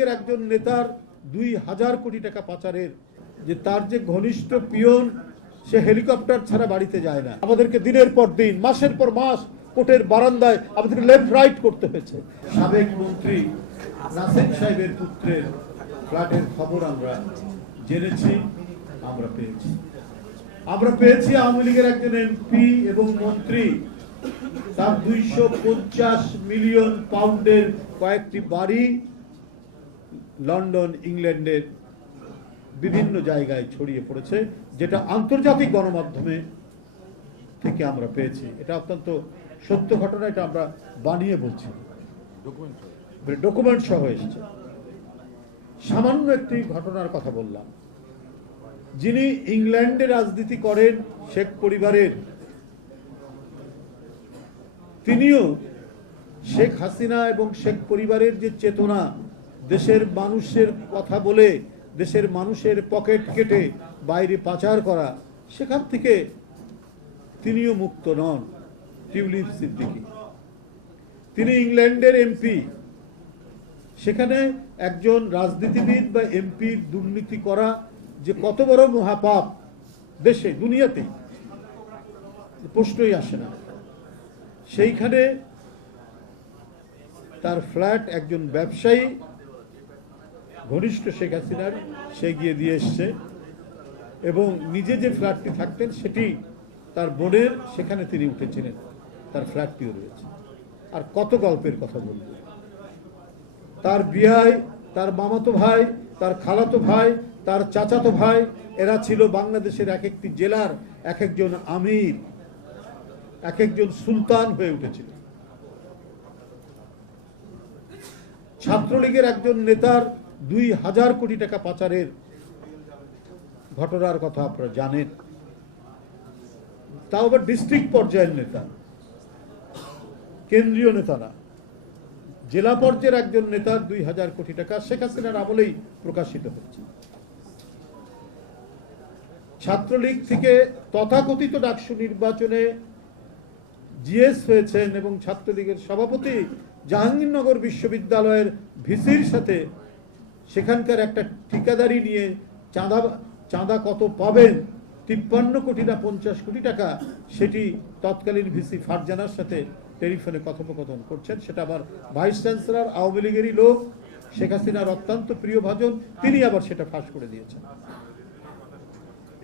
ছাত্রলীগের একজন নেতার ২,০০০ কোটি টাকা পাচারের যে তার যে ঘনিষ্ঠ পিয়ন সে হেলিকপ্টার ছাড়া বাড়িতে যায় না। আমাদেরকে দিনের পর দিন মাসের পর মাস কোর্টের বারান্দায় আমাদেরকে লেফট রাইট করতে হয়েছে। সাবেক মন্ত্রী নাসির সাহেবের পুত্রের ফ্ল্যাটের খবর আমরা জেনেছি, আমরা পেয়েছি আওয়ামী লীগের একজন এমপি এবং মন্ত্রী তার 250 মিলিয়ন পাউন্ডের কয়েকটি বাড়ি লন্ডন ইংল্যান্ডের বিভিন্ন জায়গায় ছড়িয়ে পড়েছে, যেটা আন্তর্জাতিক গণমাধ্যমে থেকে আমরা পেয়েছি। এটা অত্যন্ত সত্য ঘটনা, এটা আমরা বানিয়ে বলছি, ডকুমেন্ট সহ এসেছে। সামান্য একটি ঘটনার কথা বললাম। যিনি ইংল্যান্ডে রাজনীতি করেন শেখ পরিবারের, তিনিও শেখ হাসিনা এবং শেখ পরিবারের যে চেতনা, দেশের মানুষের কথা বলে দেশের মানুষের পকেট কেটে বাইরে পাচার করা, সেখান থেকে তিনিও মুক্ত নন। টিউলিপ সিদ্দিকী, তিনি ইংল্যান্ডের এমপি। সেখানে একজন রাজনীতিবিদ বা এমপির দুর্নীতি করা যে কত বড় মহাপাপ দেশে দুনিয়াতে প্রশ্নই আসে না। সেইখানে তার ফ্ল্যাট একজন ব্যবসায়ী ঘনিষ্ঠ শেখ হাসিনার, সে গিয়ে দিয়ে এসছে, এবং নিজে যে ফ্ল্যাটটি থাকতেন সেটি তার বোনের, সেখানে তিনি উঠেছিলেন, তার ফ্ল্যাটটিও রয়েছে। আর কত গল্পের কথা বলব। তার বিয়াই, তার মামাতো ভাই, তার খালাতো ভাই, তার চাচাতো ভাই, এরা ছিল বাংলাদেশের এক একটি জেলার এক একজন আমির, এক একজন সুলতান হয়ে উঠেছিল। ছাত্রলীগের একজন নেতার ২,০০০ কোটি টাকা পাচারের ঘটনার কথা আপনারা জানেন, তাও আবার ডিস্ট্রিক্ট পর্যায়ের নেতা, কেন্দ্রীয় নেতা না, জেলা পর্যায়ের একজন নেতার ২,০০০ কোটি টাকা শেখ হাসিনার আমলেই প্রকাশিত হচ্ছে। ছাত্রলীগ থেকে তথাকথিত ডাকসু নির্বাচনে জিএস হয়েছেন এবং ছাত্রলীগের সভাপতি জাহাঙ্গীরনগর বিশ্ববিদ্যালয়ের ভিসির সাথে সেখানকার একটা ঠিকাদারি নিয়ে চাঁদা কত পাবেন, ৫৩ কোটি না ৫০ কোটি টাকা, সেটি তৎকালীন ভিসি ফারজানার সাথে টেলিফোনে কথোপকথন করছেন। সেটা আবার ভাইস চ্যান্সেলর আওয়ামী লীগেরই লোক, শেখ হাসিনার অত্যন্ত প্রিয় ভাজন, তিনি আবার সেটা ফাঁস করে দিয়েছেন।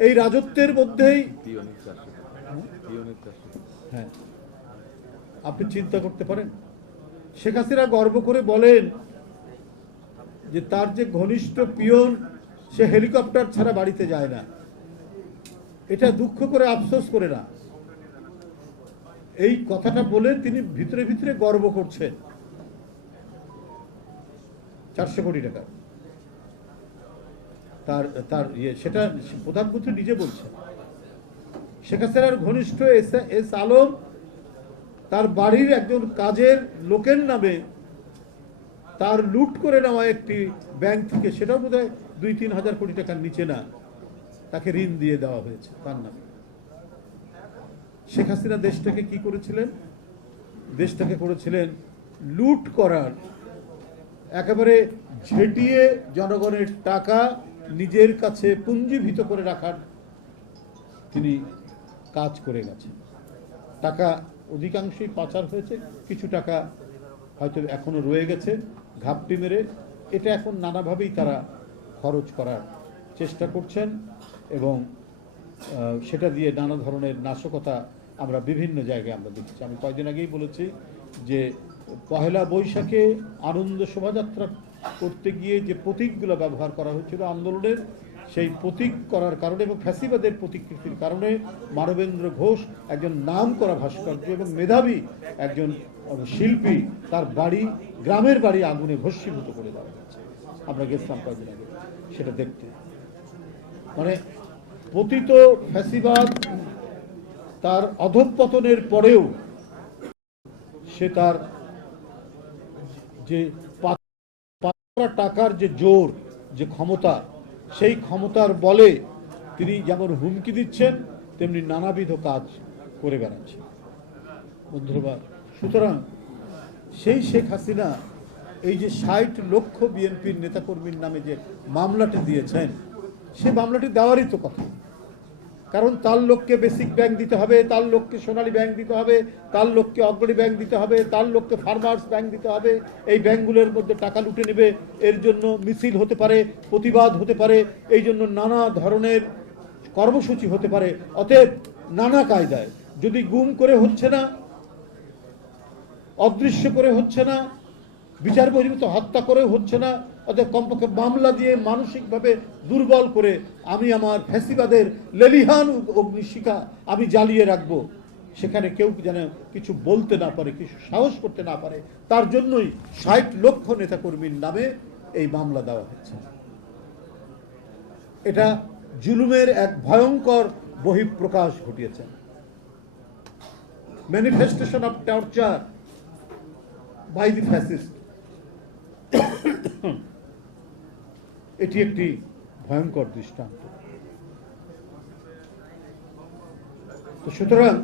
এই রাজত্বের মধ্যেই হ্যাঁ, আপনি চিন্তা করতে পারেন, শেখ হাসিনা গর্ব করে বলেন যে তার যে ঘনিষ্ঠ পিয়ন সে হেলিকপ্টার ছাড়া বাড়িতে যায় না। এটা দুঃখ করে আফসোস করে না, এই কথাটা বলে তিনি ভিতরে ভিতরে গর্ব করছেন। ৪০০ কোটি টাকা তার সেটা প্রধানমন্ত্রী নিজে বলছেন। শেখ হাসিনার ঘনিষ্ঠ এস আলম তার বাড়ির একজন কাজের লোকের নামে তার লুট করে নেওয়া একটি ব্যাংক থেকে, সেটাও বোধহয় ২-৩ হাজার কোটি টাকার নিচে না, তাকে ঋণ দিয়ে দেওয়া হয়েছে তার নামে। শেখ হাসিনা দেশটাকে কি করেছিলেন? দেশটাকে করেছিলেন লুট করার, একেবারে ঝেঁটিয়ে জনগণের টাকা নিজের কাছে পুঞ্জীভূত করে রাখার তিনি কাজ করে গেছেন। টাকা অধিকাংশই পাচার হয়েছে, কিছু টাকা হয়তো এখনো রয়ে গেছে ঘাপটি মেরে। এটা এখন নানাভাবেই তারা খরচ করার চেষ্টা করছেন এবং সেটা দিয়ে নানা ধরনের নাশকতা আমরা বিভিন্ন জায়গায় আমরা দেখছি। আমি কয়েকদিন আগেই বলেছি যে পহেলা বৈশাখে আনন্দ শোভাযাত্রা করতে গিয়ে যে প্রতীকগুলো ব্যবহার করা হয়েছিল আন্দোলনের, সেই প্রতীক করার কারণে এবং ফ্যাসিবাদের প্রতিকৃতির কারণে মানবেন্দ্র ঘোষ, একজন নাম করা ভাস্কর্য এবং মেধাবী একজন শিল্পী, তার বাড়ি, গ্রামের বাড়ি আগুনে ভস্মীভূত করে দেওয়া হয়েছে। আমরা গেছিলাম কয়েকদিন আগে সেটা দেখতে। মানে পতিত ফ্যাসিবাদ তার অধঃপতনের পরেও সে তার যে টাকার যে জোর, যে ক্ষমতা, সেই ক্ষমতার বলে তিনি যেমন হুমকি দিচ্ছেন তেমনি নানাবিধ কাজ করে বেড়াচ্ছেন বন্ধুরা। সুতরাং সেই শেখ হাসিনা এই যে ৬০ লক্ষ বিএনপির নেতাকর্মীর নামে যে মামলাটি দিয়েছেন, সে মামলাটি দেওয়ারই তো কথা। কারণ তার লোককে বেসিক ব্যাংক দিতে হবে, তার লোককে সোনালী ব্যাংক দিতে হবে, তার লোককে অগ্রণী ব্যাংক দিতে হবে, তার লোককে ফার্মার্স ব্যাংক দিতে হবে। এই ব্যাংকগুলোর মধ্যে টাকা লুটে নেবে, এর জন্য মিছিল হতে পারে, প্রতিবাদ হতে পারে, এই জন্য নানা ধরনের কর্মসূচি হতে পারে। অতএব নানা কায়দায়, যদি গুম করে হচ্ছে না, অদৃশ্য করে হচ্ছে না, বিচার বহির্ভূত হত্যা করে হচ্ছে না, অতএব কমপক্ষে মামলা দিয়ে মানসিকভাবে দুর্বল করে আমি আমার ফ্যাসিবাদের লেলিহান অগ্নিশিখা আমি জ্বালিয়ে রাখবো, সেখানে কেউ যেন কিছু বলতে না পারে, কিছু সাহস করতে না পারে, তার জন্যই ৬০ লক্ষ নেতাকর্মীর নামে এই মামলা দেওয়া হচ্ছে। এটা জুলুমের এক ভয়ঙ্কর বহিঃপ্রকাশ ঘটিয়েছে। Manifestation of torture by the fascist. এটি একটি ভয়ঙ্কর দৃষ্টান্ত। তো সুতরাং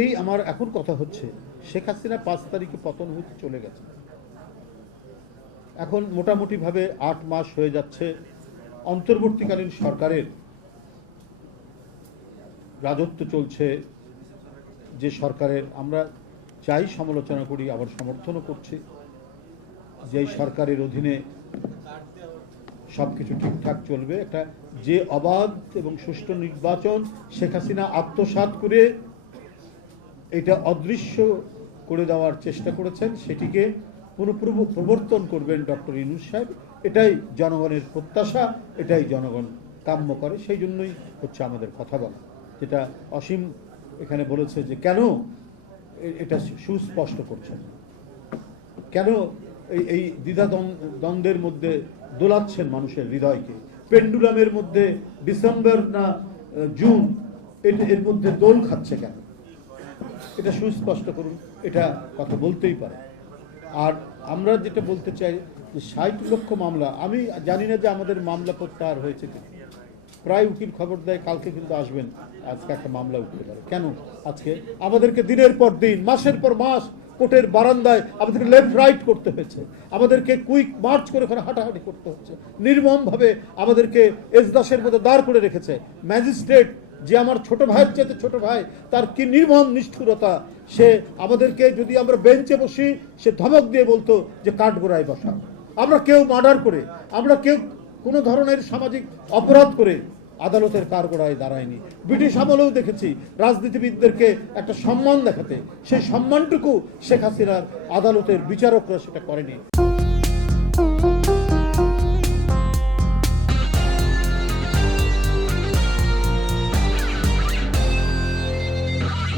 এই আমার এখন কথা হচ্ছে, শেখ হাসিনা ৫ তারিখে পতন হতে চলে গেছে। এখন মোটামুটি ভাবে ৮ মাস হয়ে যাচ্ছে অন্তর্বর্তীকালীন সরকারের রাজত্ব চলছে। যে সরকারের আমরা চাই সমালোচনা করি, আবার সমর্থনও করছি, যে সরকারের অধীনে সবকিছু ঠিকঠাক চলবে। একটা যে অবাধ এবং সুষ্ঠু নির্বাচন শেখ হাসিনা আত্মসাৎ করে এটা অদৃশ্য করে দেওয়ার চেষ্টা করেছেন, সেটিকে পুনঃপ্রবর্তন করবেন ডক্টর ইউনূস সাহেব। এটাই জনগণের প্রত্যাশা, এটাই জনগণ কাম্য করে। সেই জন্যই হচ্ছে আমাদের কথা বলা। যেটা অসীম এখানে বলেছে যে কেন এটা সুস্পষ্ট করছেন, কেন এই দ্বিধা দ্বন্দ্বের মধ্যে দোলাচ্ছেন মানুষের হৃদয়কে। পেন্ডুলামের মধ্যে ডিসেম্বর না জুন এর মধ্যে দোল খাচ্ছে কেন, এটা সুস্পষ্ট করুন। এটা কথা বলতেই পারে। আর আমরা যেটা বলতে চাই যে ৬০ লক্ষ মামলা, আমি জানি না যে আমাদের মামলা প্রত্যাহার হয়েছে কিনা। প্রায় উকিল খবর দেয় কালকে কিন্তু আসবেন, আজকে একটা মামলা উঠতে পারে। কেন আজকে আমাদেরকে দিনের পর দিন, মাসের পর মাস কোর্টের বারান্দায় আমাদেরকে লেফট রাইট করতে হয়েছে, আমাদেরকে কুইক মার্চ করে ওখানে হাঁটাহাঁটি করতে হচ্ছে, নির্মমভাবে আমাদেরকে এজলাসের মধ্যে দাঁড় করে রেখেছে। ম্যাজিস্ট্রেট যে আমার ছোট ভাইয়ের চেয়ে ছোট ভাই, তার কি নির্মম নিষ্ঠুরতা। সে আমাদেরকে, যদি আমরা বেঞ্চে বসি, সে ধমক দিয়ে বলতো যে কাঠগোড়ায় বসা। আমরা কেউ মার্ডার করে, আমরা কেউ কোনো ধরনের সামাজিক অপরাধ করে আদালতের কাঠগোড়ায় দাঁড়ায়নি। ব্রিটিশ আমলেও দেখেছি রাজনীতিবিদদেরকে একটা সম্মান দেখাতে, সেই সম্মানটুকু শেখ হাসিনার আদালতের বিচারকরা সেটা করেনি।